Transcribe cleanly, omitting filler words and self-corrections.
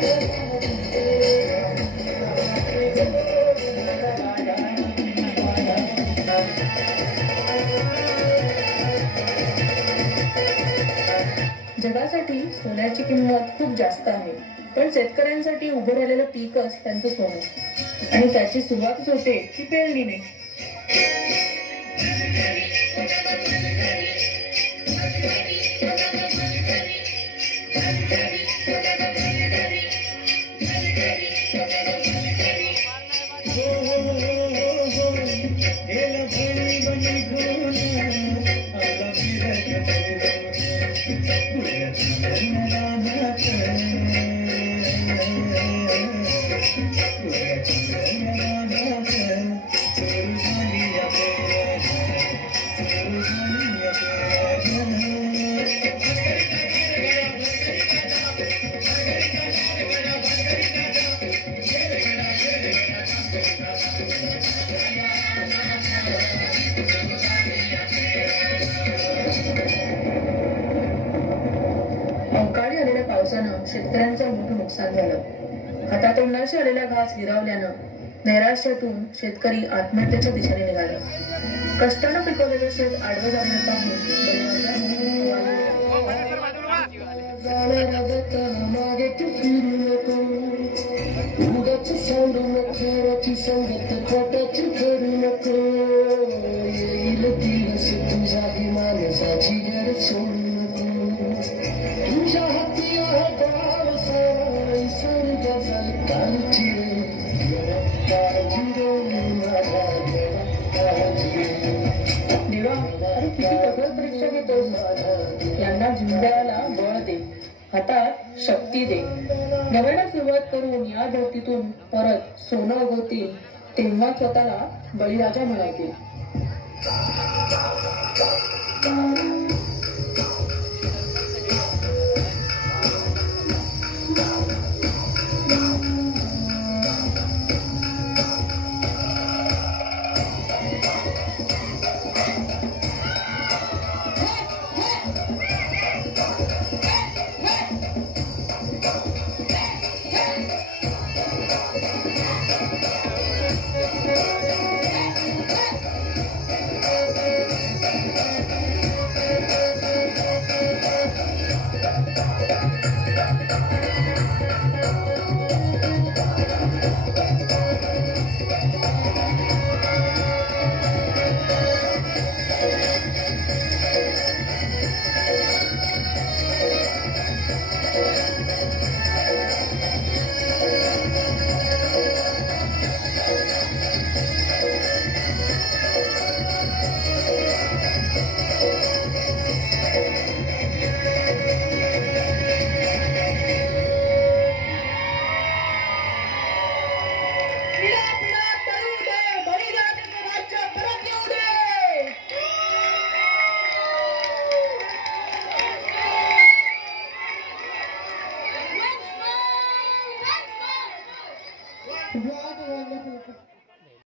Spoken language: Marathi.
जगासाठी सोन्याची किंमत खूप जास्त आहे, पण शेतकऱ्यांसाठी उभं राहिलेलं पीकच त्यांचं सोनं आणि त्याची सुरुवात होते ती पेरणीने. अवकाळी आलेल्या पावसानं शेतकऱ्यांचं मोठं नुकसान झालं. हातातोंडाशी आलेला घास हिरावल्यानं नैराश्यातून शेतकरी आत्महत्येच्या दिशेने निघाले. कष्टानं पिकवलेलं शेत आडवं जाण्यात देवा, अरे किती कठोर परीक्षा घेतोस. यांना जिंकण्याला बळ दे, हातात शक्ती दे. नव्यानं सुरुवात करून या धरतीतून परत सोनं उगवतील, तेव्हा स्वतःला बळीराजा म्हणायतील. Yeah.